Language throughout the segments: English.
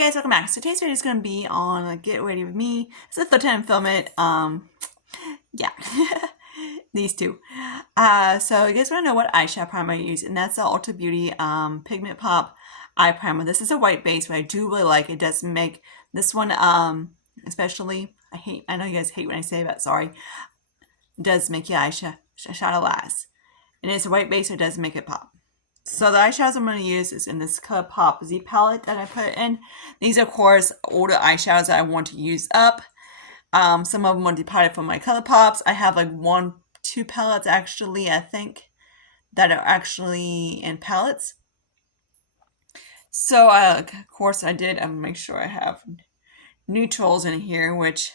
guys, welcome back. So today's video is going to be on Get Ready With Me. It's the third time I film it. Yeah. These two. So you guys want to know what eyeshadow primer I use, and that's the Ulta Beauty Pigment Pop Eye Primer. This is a white base, but I do really like it. It does make this one, especially, I know you guys hate when I say that, sorry. It does make your eyeshadow last. And it's a white base, so it does make it pop. So the eyeshadows I'm going to use is in this ColourPop Z palette that I put in. These are, of course, older eyeshadows that I want to use up. Some of them are departed from my ColourPops. I have like 2 palettes actually, I think, that are actually in palettes. So, of course, I'm going to make sure I have neutrals in here, which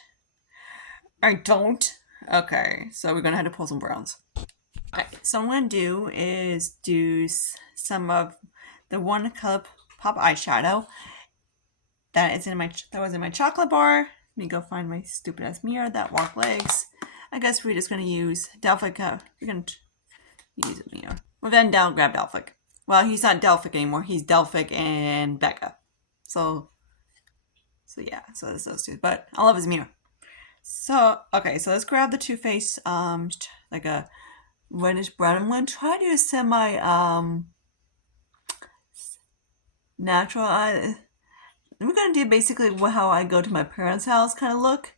I don't. Okay, so we're going to have to pull some browns. Alright, so what I'm going to do is do some of the one ColourPop eyeshadow that was in my chocolate bar. Let me go find my stupid ass mirror that walk legs. I guess we're just going to use Delphic. We're going to use a mirror. Well, then grab Delphic. Well, he's not Delphic anymore. He's Delphic and Becca. So yeah, so it's those two. But I love his mirror. So, okay, so let's grab the Too Faced, like a reddish brown. I'm going to try to do a semi natural eye. We're going to do basically how I go to my parents' house kind of look,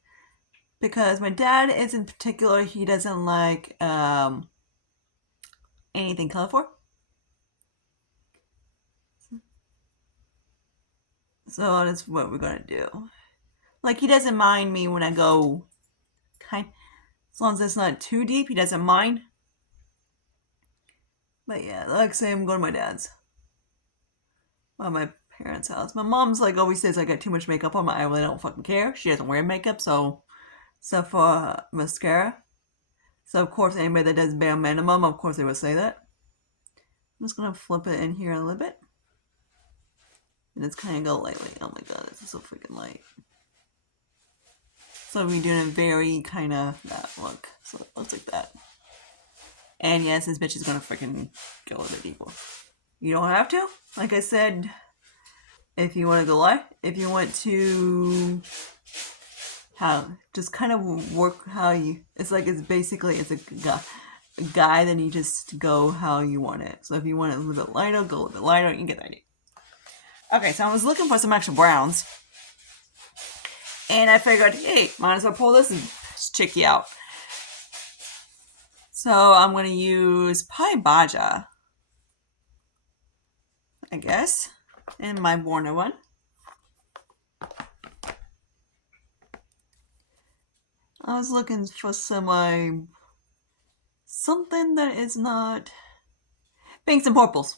because my dad is in particular, he doesn't like anything colorful. So that's what we're going to do. Like, he doesn't mind me when I go as long as it's not too deep, he doesn't mind. But yeah, like say I'm going to my dad's. Well, my parents' house. My mom's like always says I got too much makeup on my eye. I really don't fucking care. She doesn't wear makeup, so except for mascara. So of course anybody that does bare minimum, of course they would say that. I'm just gonna flip it in here a little bit. And it's kinda go lightly. Oh my god, this is so freaking light. So we're doing a very kinda that look. So it looks like that. And yes, this bitch is gonna freaking go a little bit deeper. You don't have to. Like I said, if you want to go light, if you want to just kind of work how you, it's like it's a guide, and you just go how you want it. So if you want it a little bit lighter, go a little bit lighter, you can get the idea. Okay, so I was looking for some extra browns, and I figured, hey, might as well pull this chickie out. So I'm going to use Pai Baja, I guess, in my Borna one. I was looking for something that is not pinks and purples.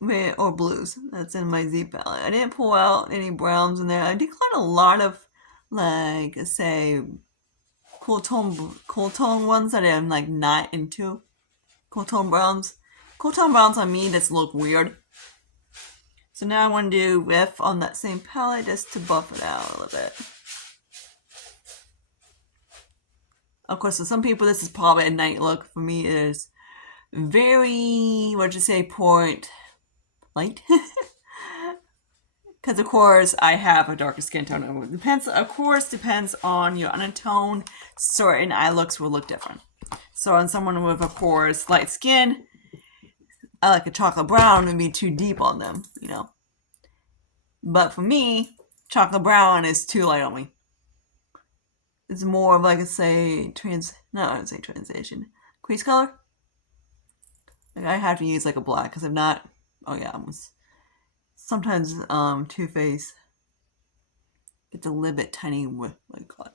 Or blues. That's in my Z palette. I didn't pull out any browns in there. I declined a lot of, like, say, cool tone ones that I'm like not into. Cool tone browns. Cool tone browns on me just look weird. So now I want to do riff on that same palette just to buff it out a little bit. Of course, for some people this is probably a night look. For me it is very, point light. Because of course I have a darker skin tone. Depends on your undertone. Certain eye looks will look different. So on someone with, of course, light skin, I like a chocolate brown and be too deep on them, you know. But for me, chocolate brown is too light on me. It's more of like I say transition. Crease color. Like I have to use like a black, because if not, oh yeah, sometimes Too Faced gets a little bit tiny with like color.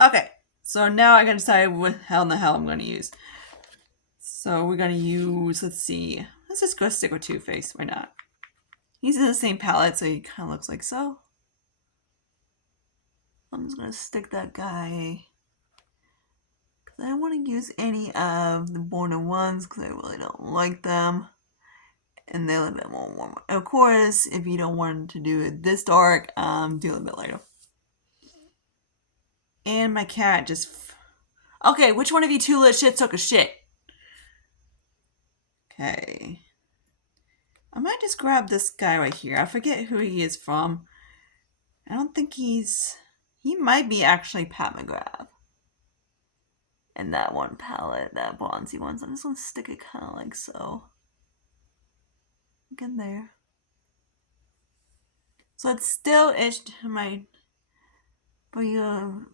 Okay, so now I gotta decide what the hell I'm gonna use. So we're gonna use, let's see, let's just go stick with Too Faced. Why not? He's in the same palette, so he kind of looks like so. I'm just gonna stick that guy, because I don't want to use any of the Borna ones, because I really don't like them. And they're a little bit more warm. Of course, if you don't want to do it this dark, do a little bit lighter. And my cat just... Okay, which one of you two little shits took a shit? Okay. I might just grab this guy right here. I forget who he is from. I don't think he might be actually Pat McGrath. And that one palette, that bronzy one. So I'm just gonna stick it kind of like so. Get there. So it's still itched my, for you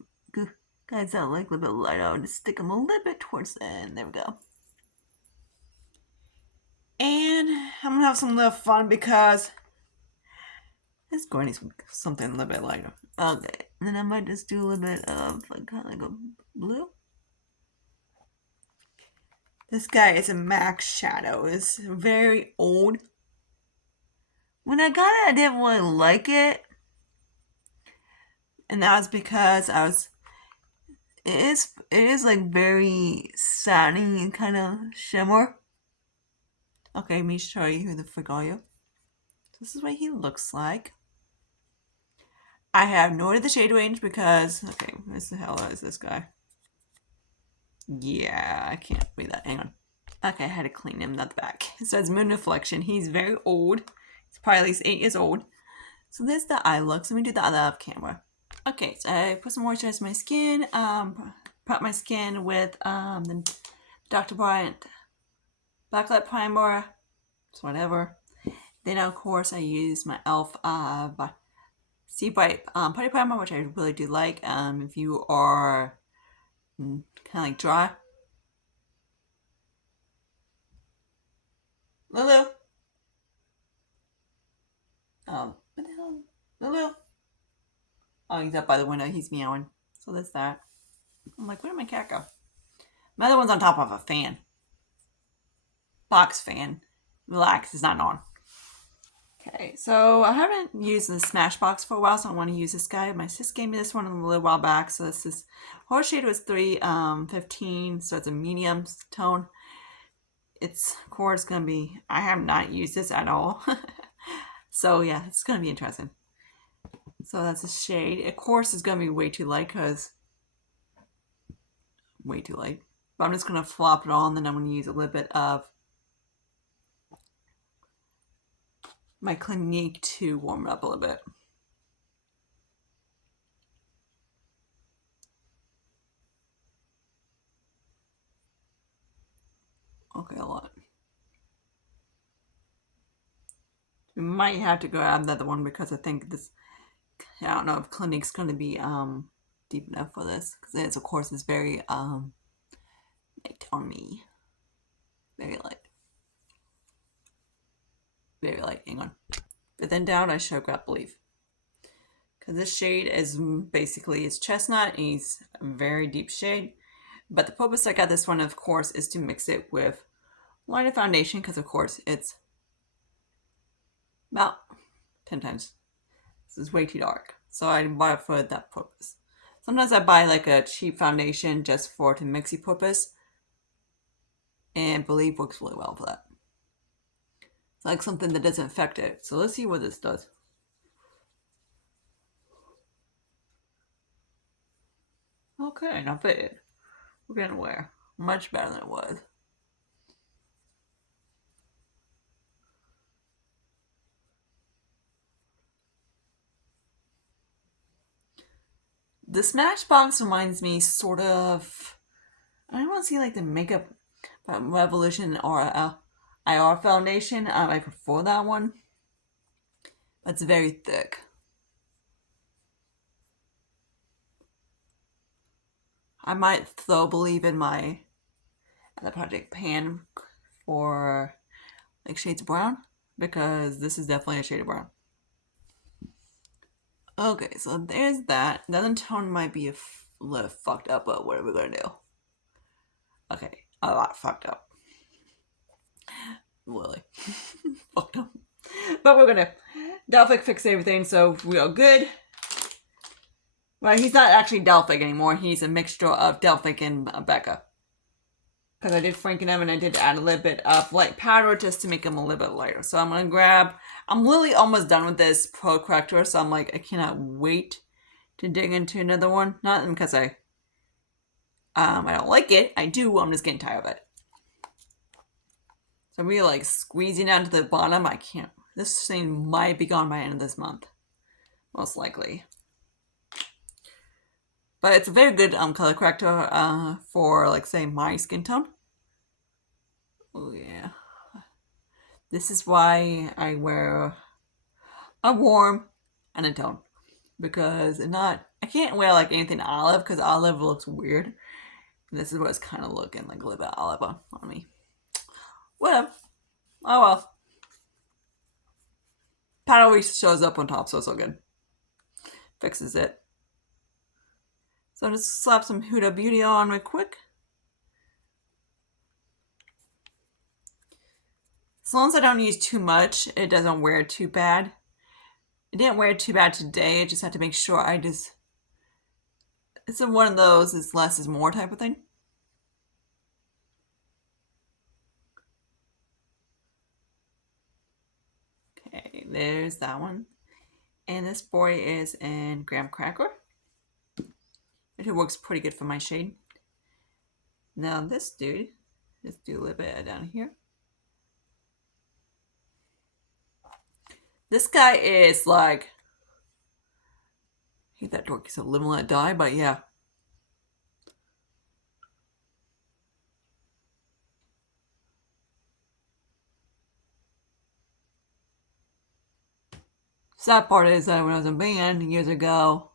guys that like a little bit lighter, I'll just stick them a little bit towards the end. There we go. And I'm gonna have some little fun because it's going to be something a little bit lighter. Okay, and then I might just do a little bit of like kind of like a blue. This guy is a Max Shadow. It's very old. When I got it, I didn't really like it, and that was because it is like very satiny kind of shimmer. Okay, let me show you who the frick are you. This is what he looks like. I have no idea the shade range because, okay, what the hell is this guy? Yeah, I can't read that. Hang on. Okay, I had to clean him, not the back. So it's Moon Reflection. He's very old. He's probably at least 8 years old. So there's the eye look. So let me do the other off camera. Okay, so I put some moisturizer on my skin. Prep my skin with the Dr. Bryant Blacklight Primer. So whatever. Then of course I use my e.l.f. Sea Bright Putty Primer, which I really do like. If you are kind of like dry. Lulu. What the hell? Lulu. Oh, he's up by the window. He's meowing. So that's that. I'm like, where did my cat go? My other one's on top of a fan. Box fan. Relax, it's not on. Okay, so I haven't used the Smashbox for a while, so I want to use this guy. My sis gave me this one a little while back. So this is, horse shade was 315, so it's a medium tone. It's, of course, going to be, I have not used this at all. So yeah, it's going to be interesting. So that's a shade. Of course, it's going to be way too light because, way too light. But I'm just going to flop it on, and then I'm going to use a little bit of my Clinique to warm it up a little bit. Okay, a lot. We might have to grab another one because I think this, I don't know if Clinique's going to be deep enough for this, because it's, of course, it's very light on me. Very light. Very light. Hang on. But then down I should grab Believe. Because this shade is basically, it's chestnut, and it's a very deep shade. But the purpose I got this one, of course, is to mix it with lighter foundation, because of course it's about 10 times. This is way too dark. So I bought it for that purpose. Sometimes I buy like a cheap foundation just for the mixy purpose. And Believe works really well for that. It's like something that doesn't affect it. So let's see what this does. Okay, not bad. We're getting aware. Much better than it was. The Smashbox reminds me sort of, I don't want to see like the Makeup Revolution or IR foundation. I prefer that one. But it's very thick. I might throw Believe in my other project pan for like shades of brown, because this is definitely a shade of brown. Okay, so there's that. The other tone might be a little fucked up, but what are we gonna do? Okay, a lot fucked up. Really. Fucked up. But we're gonna Delphic fix everything, so we are good. Well, he's not actually Delphic anymore. He's a mixture of Delphic and Becca. Because I did franken him and I did add a little bit of light powder just to make him a little bit lighter. So I'm going to grab, I'm literally almost done with this Pro Corrector. So I'm like, I cannot wait to dig into another one. Not because I don't like it. I do. I'm just getting tired of it. So I'm really like squeezing down to the bottom. I can't. This thing might be gone by the end of this month, most likely. But it's a very good color corrector for, like, say, my skin tone. Oh yeah. This is why I wear a warm undertone, because I can't wear like anything olive because olive looks weird. This is what it's kind of looking like, a little bit olive on me. Whatever. Oh well. Pat always shows up on top, so it's all good. Fixes it. So I'll just slap some Huda Beauty on real quick. As long as I don't use too much, it doesn't wear too bad. It didn't wear too bad today. I just had to make sure it's one of those is less is more type of thing. Okay, there's that one. And this boy is in Graham Cracker. It works pretty good for my shade. Now this dude, let's do a little bit down here. This guy is like, I hate that dorky, so live and let die, but yeah. Sad part is that when I was in band years ago,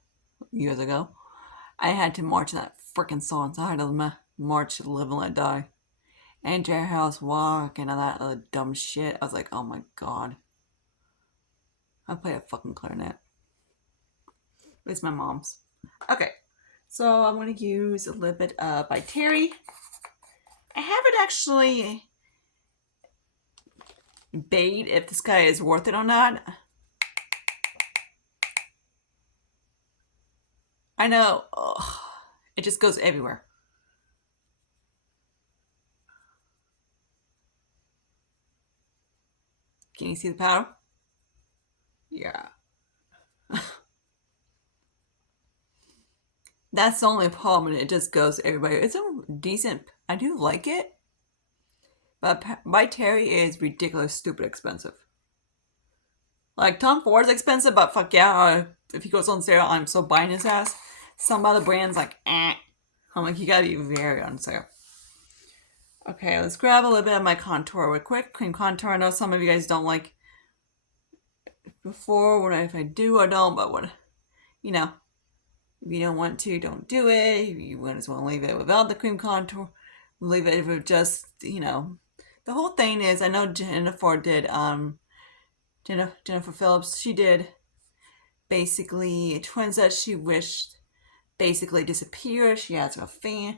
I had to march that freaking song. So I had to march Live and Let Die. And Jailhouse Walk and all that dumb shit. I was like, oh my god. I play a fucking clarinet. It's my mom's. Okay, so I'm going to use a little bit by Terry. I haven't actually bait if this guy is worth it or not. I know, it just goes everywhere. Can you see the powder? Yeah. That's the only problem, and it just goes everywhere. It's a decent, I do like it, but by Terry is ridiculous, stupid expensive. Like, Tom Ford's expensive, but fuck yeah, if he goes on sale, I'm so buying his ass. Some other brands, like, eh. I'm like, you gotta be very on sale. Okay, let's grab a little bit of my contour real quick. Cream contour. I know some of you guys don't like before, if I do or don't, but what, you know, if you don't want to, don't do it. If you just want to leave it without the cream contour, leave it with just, the whole thing is, I know Jennifer did, Jennifer Phillips, she did basically twins that she wished basically disappear. She has her fans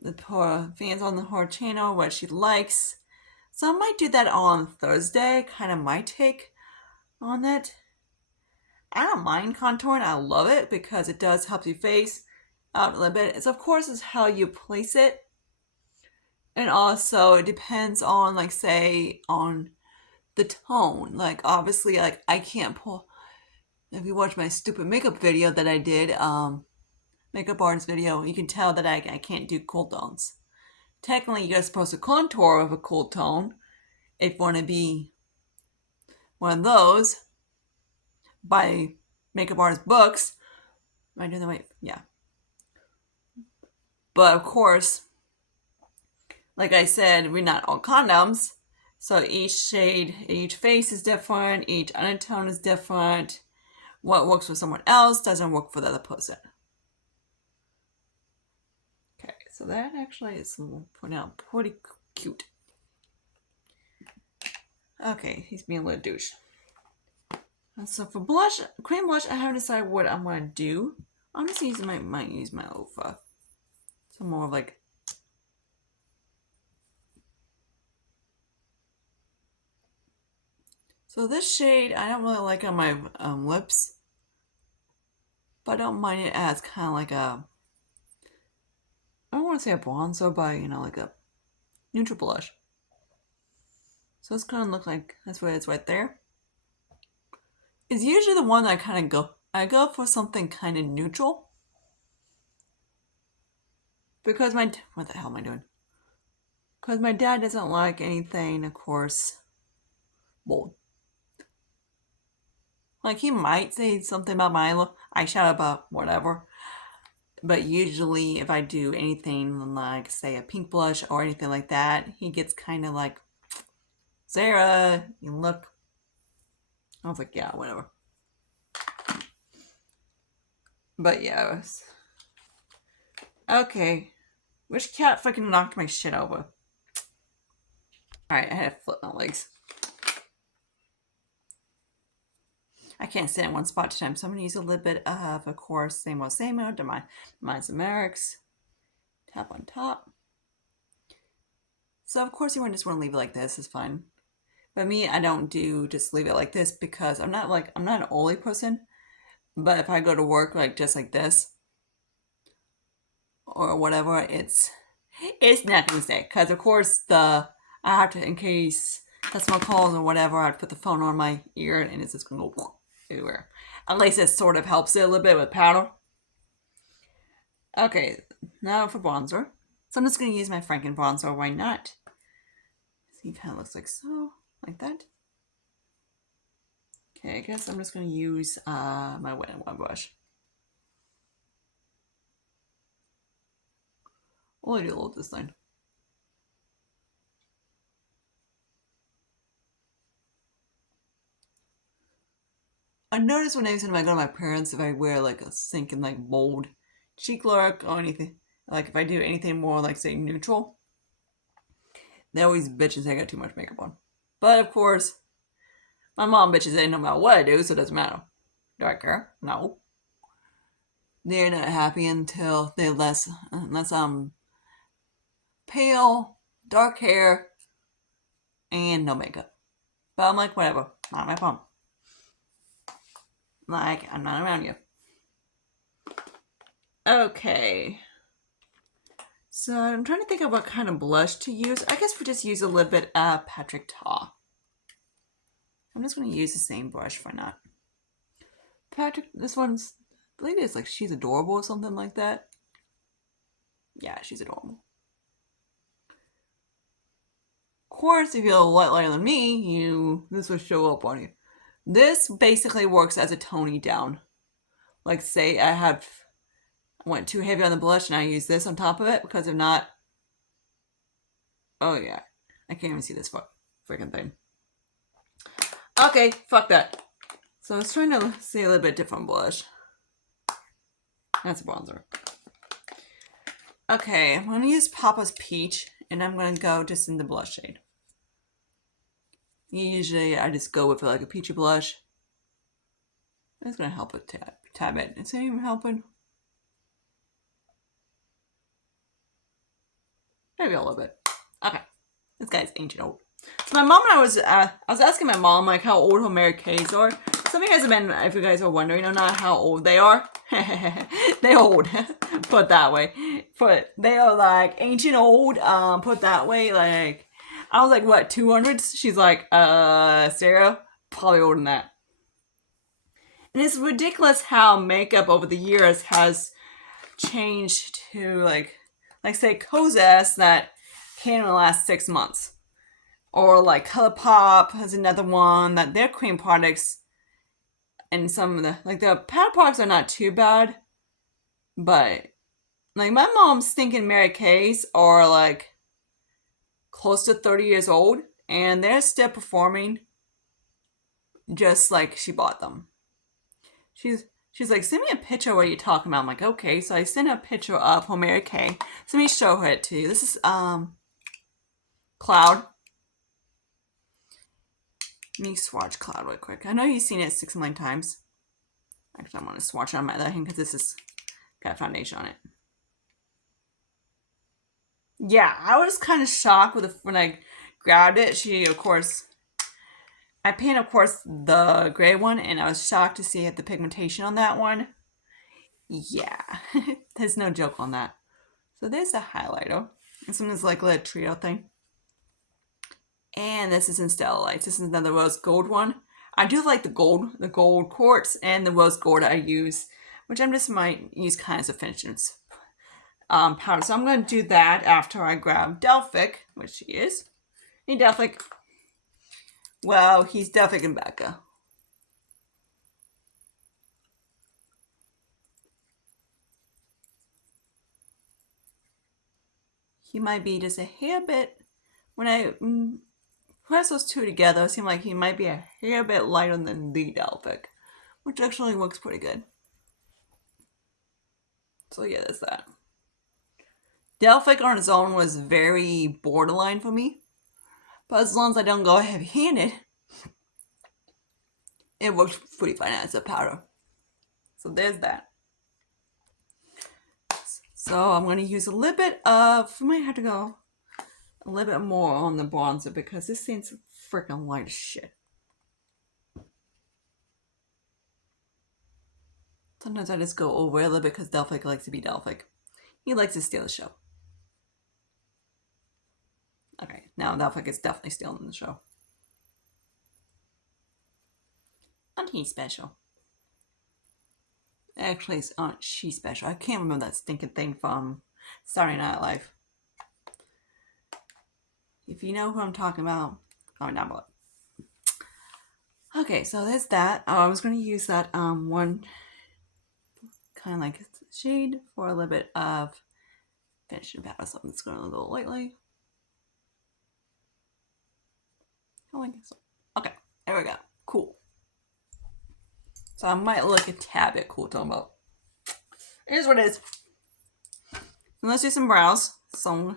on her channel, what she likes. So I might do that on Thursday, kind of my take on it. I don't mind contouring. I love it because it does help your face out a little bit. It's, of course, is how you place it. And also it depends on, like, say, on the tone. Like, obviously, like, I can't pull, if you watch my stupid makeup video that I did, makeup artist video, you can tell that I can't do cool tones. Technically, you're supposed to contour with a cool tone if you want to be one of those by makeup artist books. Am I doing that right? Yeah. But of course, like I said, we're not all condoms. So each shade, each face is different, each undertone is different. What works for someone else doesn't work for the other person. Okay, so that actually is putting out pretty cute. Okay, he's being a little douche. So for blush, cream blush, I haven't decided what I'm going to do. I'm just using might use my OFA. So more of like, so this shade I don't really like on my lips, but I don't mind it as kind of like a, I don't want to say a bronzer, but like a neutral blush. So it's kind of look like, that's what it's right there. It's usually the one that I go for something kind of neutral. Because what the hell am I doing? Because my dad doesn't like anything, of course, bold. Like, he might say something about my eyeshadow, but whatever. But usually, if I do anything like, say, a pink blush or anything like that, he gets kind of like, Sarah, you look. I was like, yeah, whatever. But yeah, it was... Okay. Which cat fucking knocked my shit over? Alright, I had to flip my legs. I can't sit in one spot at a time, so I'm going to use a little bit of course, same old, Mine's Merrick's. Tap on top. So, of course, you just want to leave it like this. It's fine. But me, I don't do just leave it like this because I'm not an oily person. But if I go to work like just like this or whatever, it's not going to stay. Because, of course, I have to, in case customer calls or whatever, I have to put the phone on my ear and it's just going to go everywhere. At least it sort of helps it a little bit with powder. Okay, now for bronzer. So I'm just going to use my Franken bronzer. Why not? See, it kind of looks like so. Like that. Okay, I guess I'm just going to use my Wet n Wild brush. I'll do a little this time. I notice when I go to my parents, if I wear like a sinking like bold cheek look or anything, like if I do anything more like say neutral, they always bitch and say I got too much makeup on. But of course, my mom bitches say no matter what I do, so it doesn't matter. Do I care? No. They're not happy until they're unless I'm pale, dark hair, and no makeup. But I'm like, whatever, not my problem. Like, I'm not around you. Okay. So I'm trying to think of what kind of blush to use. I guess we'll just use a little bit of Patrick Ta. I'm just going to use the same brush for now. Patrick, this one's, I believe it's like She's Adorable or something like that. Yeah, She's Adorable. Of course, if you're a lot lighter than me, this will show up on you. This basically works as a toning down. Like say I went too heavy on the blush and I use this on top of it, because if not, oh yeah, I can't even see this freaking thing. Okay, fuck that. So I was trying to see a little bit different blush. That's a bronzer. Okay, I'm going to use Papa's Peach, and I'm going to go just in the blush shade. Usually I just go with like a peachy blush. It's going to help with tab it. Is it even helping? Maybe a little bit. Okay. This guy's ancient old. So my mom and I was asking my mom like how old her Mary Kays are. Some of you guys have been, if you guys are wondering or not how old they are. They're old. Put that way. They are like ancient old. Put that way. Like, I was like, what, 200s? She's like, Sarah, probably older than that. And it's ridiculous how makeup over the years has changed to like say Kosas that came in the last 6 months. Or like ColourPop has another one that their cream products and some of the powder products are not too bad. But like my mom's thinking Mary Kay's are like close to 30 years old and they're still performing just like she bought them. She's like, send me a picture of what you're talking about. I'm like, okay. So I sent a picture of her Mary Kay. So let me show her it to you. This is Cloud. Let me swatch Cloud real quick. I know you've seen it 6 million times. Actually, I'm going to swatch it on my other hand because this has got foundation on it. Yeah, I was kind of shocked when I grabbed it. I painted, of course, the gray one, and I was shocked to see the pigmentation on that one. Yeah, there's no joke on that. So there's the highlighter. This one is like a little trio thing. And this is in Stella Lights. This is another rose gold one. I do like the gold quartz and the rose gold I use, which I just might use kind of as a finishing powder. So I'm going to do that after I grab Delphic, which he is. Hey, Delphic. Well, he's Delphic and Becca. He might be just a hair bit. When I press those two together, it seems like he might be a hair bit lighter than the Delphic, which actually looks pretty good. So yeah, that's that. Delphic on its own was very borderline for me, but as long as I don't go heavy-handed, it works pretty fine as a powder. So there's that. So I'm going to use a little bit of, I might have to go a little bit more on the bronzer because this thing's freaking light as shit. Sometimes I just go over a little bit because Delphic likes to be Delphic. He likes to steal the show. Okay, now Delphic is definitely stealing the show. Aren't he special? Actually, aren't she special? I can't remember that stinking thing from Saturday Night Live. If you know who I'm talking about, comment down below. Okay, so there's that. I was going to use that one kind of like shade for a little bit of finishing powder. So I'm just going to go lightly. Oh, I guess so. Okay, there we go. Cool. So I might look a tad bit cool talking about. Here's what it is. Let's do some brows. So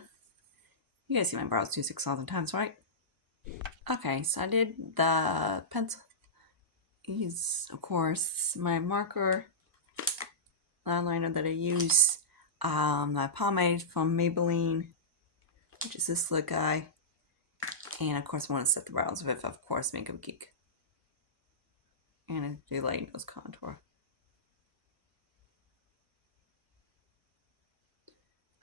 you guys see my brows do 6,000 times, right? Okay, so I did the pencil. Use, of course, my marker eyeliner that I use. My pomade from Maybelline, which is this little guy. And of course, I want to set the brows with, of course, Makeup Geek. And I do light nose contour.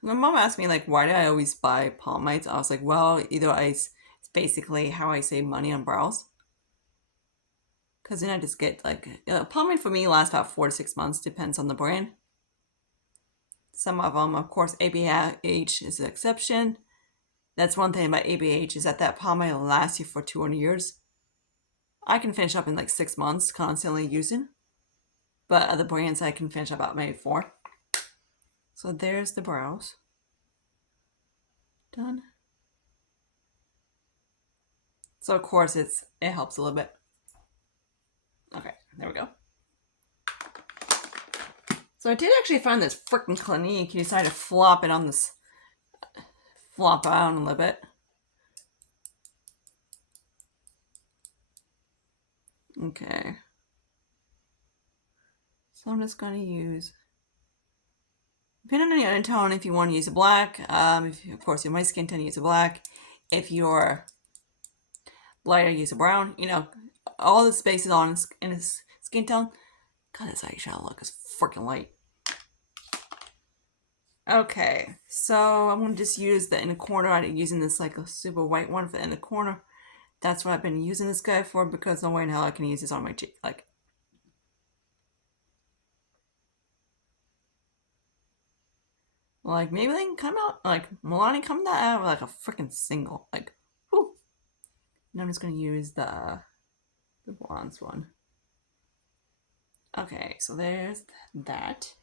My mom asked me, like, why do I always buy pomades? I was like, well, it's basically how I save money on brows. Because then I just get, like, pomade for me lasts about 4 to 6 months, depends on the brand. Some of them, of course, ABH is an exception. That's one thing about ABH is that pomade will last you for 200 years. I can finish up in like 6 months constantly using. But other brands I can finish up about maybe 4. So there's the brows. Done. So of course it helps a little bit. Okay, there we go. So I did actually find this freaking Clinique. You decided to flop it on this, flop out a little bit. Okay. So I'm just going to use, depending on your undertone, if you want to use a black, of course, you're my skin tone, use a black. If you're lighter, use a brown. You know, all the spaces on in his skin tone. God, this eyeshadow look is freaking light. Okay, so I'm going to just use the inner corner. I'm using this like a super white one for the inner corner. That's what I've been using this guy for because no way in hell I can use this on my cheek. Like maybe they can come out, like Milani come out like a freaking single. Like, whew. And I'm just going to use the bronze one. Okay, so there's that.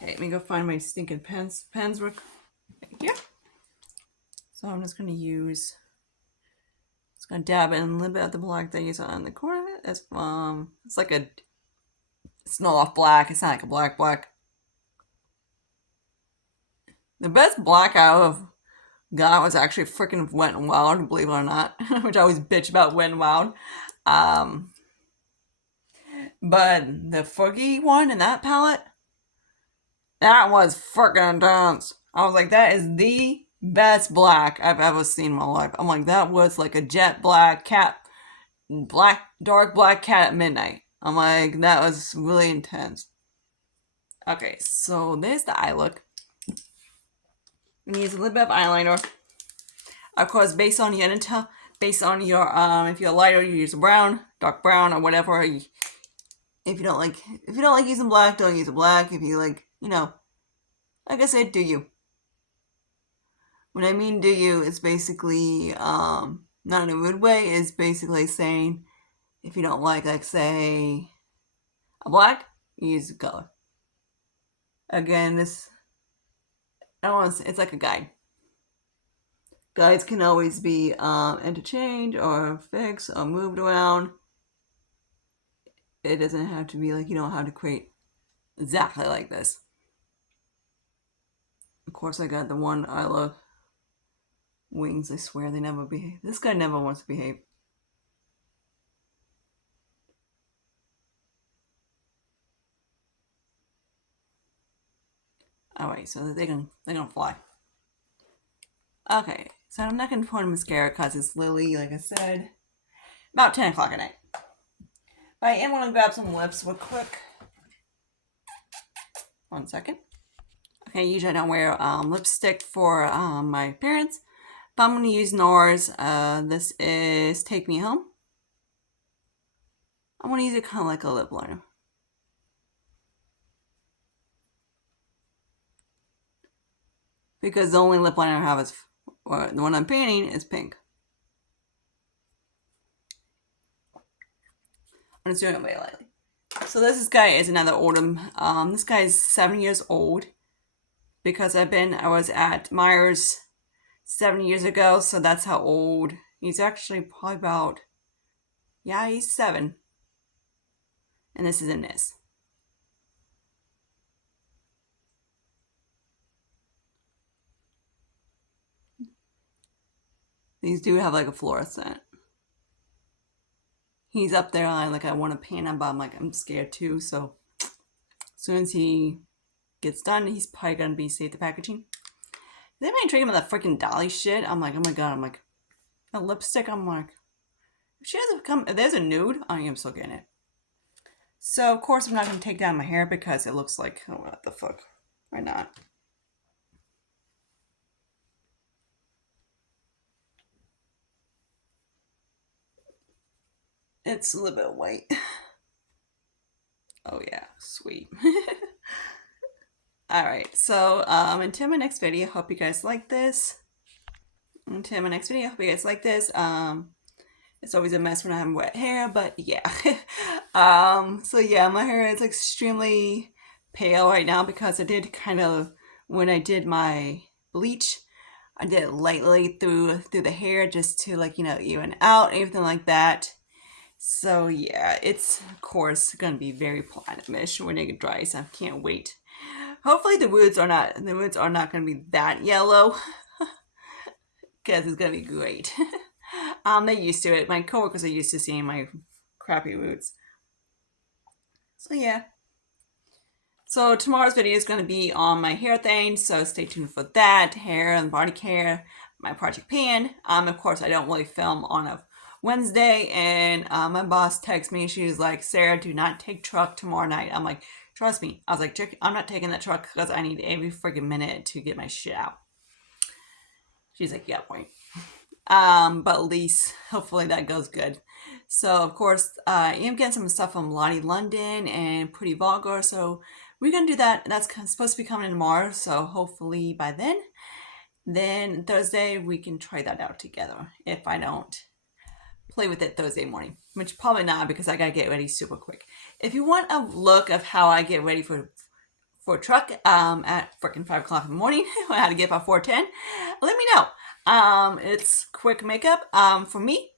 Okay, let me go find my stinking pens. Pens were right here. So I'm just going to use, just going to dab in a little bit of the black that I use on the corner of it. It's like a, it's not off black. It's not like a black. The best black I got was actually freaking Wet n Wild, believe it or not, which I always bitch about Wet n Wild. But the Fergie one in that palette, that was freaking intense. I was like, that is the best black I've ever seen in my life. I'm like, that was like a jet black cat, dark black cat at midnight. I'm like, that was really intense. Okay, so there's the eye look. I'm gonna use a little bit of eyeliner. Of course, based on your if you're lighter, you use a brown, dark brown, or whatever. If you don't like using black, don't use a black. If you like, you know, like I said, do you. When I mean do you, it's basically, not in a rude way, it's basically saying, if you don't like say, a black, you use the color. Again, this, I don't want to say, it's like a guide. Guides can always be interchanged or fixed or moved around. It doesn't have to be like you know how to create exactly like this. Of course, I got the one I love wings. I swear they never behave. This guy never wants to behave. Alright, so they're gonna fly. Okay, so I'm not gonna put on mascara because it's Lily, like I said, about 10 o'clock at night. But I am gonna grab some lips real quick. 1 second. Okay, usually I don't wear lipstick for my parents, but I'm gonna use NARS. This is Take Me Home. I'm gonna use it kind of like a lip liner. Because the only lip liner I have is, or the one I'm painting is pink. I'm just doing it very lightly. So this guy is another Autumn. This guy is 7 years old because I was at Myers 7 years ago, so that's how old. He's actually probably about, yeah, he's 7. And this is in this. These do have like a fluorescent. He's up there on like I want to paint him, but I'm scared too. So as soon as he gets done, he's probably gonna be safe the packaging. Is anybody drinking about that freaking Dolly shit? I'm like, oh my god, I'm like, a lipstick. I'm like, if she hasn't come, if there's a nude, I am still getting it. So of course I'm not gonna take down my hair because it looks like, oh what the fuck, why not? It's a little bit white. Oh yeah, sweet. Alright, so until my next video, hope you guys like this. Until my next video, hope you guys like this. It's always a mess when I have wet hair, but yeah. So yeah, my hair is extremely pale right now because I did kind of, when I did my bleach, I did it lightly through the hair just to like, you know, even out, everything like that. So yeah, it's of course gonna be very platinum-ish when it dries. I can't wait. Hopefully the roots are not gonna be that yellow because it's gonna be great. They're used to it. My coworkers are used to seeing my crappy roots. So yeah. So tomorrow's video is going to be on my hair thing, so stay tuned for that. Hair and body care, my project pan. Of course, I don't really film on a Wednesday, and my boss texts me. She's like, Sarah, do not take truck tomorrow night. I'm like, trust me. I was like, I'm not taking that truck because I need every freaking minute to get my shit out. She's like, yeah, point. But at least hopefully that goes good. So of course, I am getting some stuff from Lottie London and Pretty Vulgar. So we're gonna do that. That's supposed to be coming tomorrow. So hopefully by then Thursday we can try that out together. If I don't play with it Thursday morning, which probably not because I gotta get ready super quick. If you want a look of how I get ready for truck at freaking 5 o'clock in the morning, how to get by 4:10, let me know. It's quick makeup for me,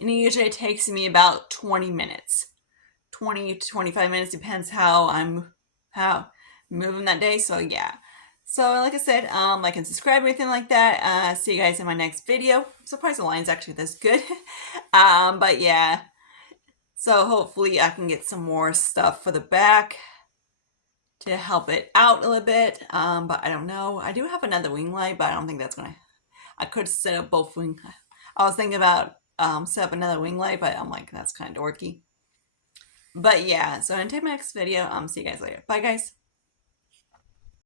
and it usually takes me about 20 minutes, 20 to 25 minutes, depends how I'm moving that day. So yeah, so like I said, like and subscribe, everything like that. See you guys in my next video. I'm surprised the line's actually this good. But yeah, so hopefully I can get some more stuff for the back to help it out a little bit, but I don't know. I do have another wing light, but I don't think that's gonna. I could set up both wing. I was thinking about set up another wing light, but I'm like that's kind of dorky. But yeah, so until my next video, see you guys later. Bye guys.